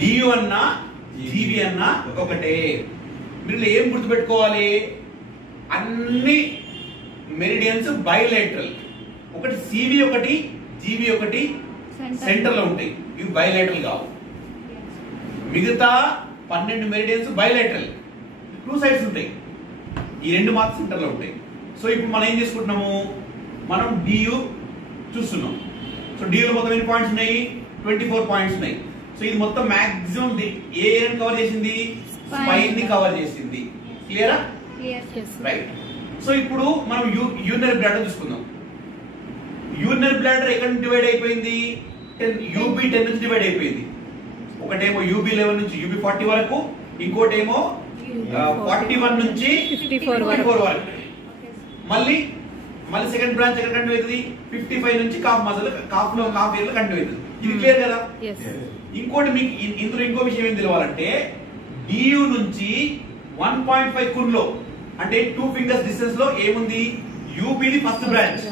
DU అన్నా GB అన్నా ఒకటే. మీరు ఏం గుర్తుపెట్టుకోవాలి, అన్ని మెరిడియన్స్ బైలేటరల్. ఒకటి సిబి ఒకటి జీబీ ఒకటి సెంటర్ లో ఉంటాయి, ఇవి బైలేటరల్ కావు. మిగతా 12 మెరిడియన్స్ బైలేటరల్, 2 సైడ్స్ ఉంటాయి. ఈ 2 మాత్రం సెంటర్ లో ఉంటాయి. సో ఇప్పుడు మనం ఏం చేసుకుంటున్నాము, మనం డియు చూస్తున్నాం. సో డియూలో మొత్తం ఎన్ని పాయింట్స్ ఉన్నాయి, 24 పాయింట్స్ ఉన్నాయి. సో ఇది మొత్తం మాక్సిమం ఏ ఏరియాని కవర్ చేసింది, స్పైన్ ని కవర్ చేసింది. క్లియరా? రైట్. సో ఇప్పుడు మనం యూరినరీ బ్లాడర్ చూసుకుందాం. యూరినరీ బ్లాడర్ ఎక్కడ నుంచి డివైడ్ అయిపోయింది, యూబీ 10 నుంచి డివైడ్ అయిపోయింది. ఒకటేమో యూబీ 11 నుంచి యూబీ 40 వరకు, ఇంకోటేమో 41 నుంచి 54 వరకు. మళ్ళీ సెకండ్ బ్రాంచ్ ఎక్కడ కంటిన్యూ అవుతుంది, 55 నుంచి కాఫ్ మజిల్, కాఫ్ లో కాఫ్ ఇయర్ లో కంటిన్యూ అవుతుంది. ఇది క్లియర్ కదా? ఇంకోటి మీకు ఇందులో ఇంకో విషయం ఏం తెలవాలంటే, డియు నుంచి 1.5 కున్లో అంటే 2 ఫింగర్స్ డిస్టెన్స్ లో ఏముంది, యూబీది ఫస్ట్ బ్రాంచ్.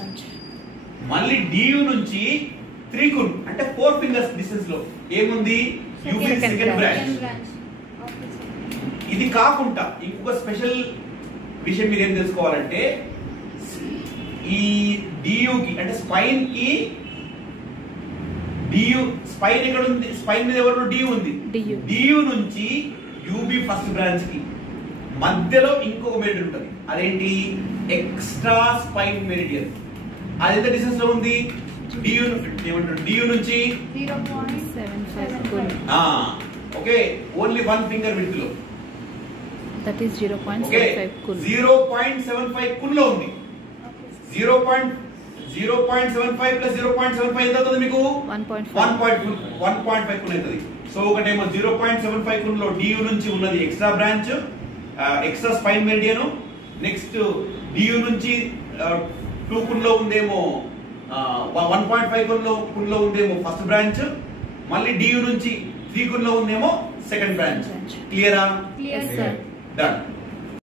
మళ్ళీ డియు నుంచి 3 కున్ అంటే 4 ఫింగర్స్ డిస్టెన్స్ లో ఏముంది, యూబీ సెకండ్ బ్రాంచ్. ఇది కాకుండా ఇంకొక స్పెషల్ విషయం మీరు ఏం తెలుసుకోవాలంటే, ఈ డియుకి అంటే స్పైన్ కి, డియు స్పైన్ ఎక్కడ ఉంది, స్పైన్ మీద ఎవరు డియు ఉంది, డియు నుంచి యూబీ ఫస్ట్ బ్రాంచ్ కి మధ్యలో ఇంకొక మెరిడియన్ ఉంటుంది. అదేంటి, ఎక్స్ట్రా స్పైన్ మెరిడియన్. అది ఎంత డిస్టెన్స్ లో ఉంది, డియు ఏమంటారు, డియు నుంచి 0.75 ఓకే, ఓన్లీ 1 ఫింగర్ విడ్త్ లో, that is 0.75 kun. 0.75 kun లో ఉంది. 0.75 ప్లస్ 0.75 ఎంత అవుతుంది మీకు, 1.5 kun అవుతుంది. సో ఒకటేమో 0.75 kun లో డియు నుంచి ఉన్నది extra branch, extra spine meridian. Next DU నుంచి 2 kun లో ఉందేమో 1.5 kun లో ఉందేమో ఫస్ట్ బ్రాంచ్. మళ్ళీ డియు నుంచి 3 kun లో ఉందేమో సెకండ్ బ్రాంచ్. క్లియరా? Yes sir. Done.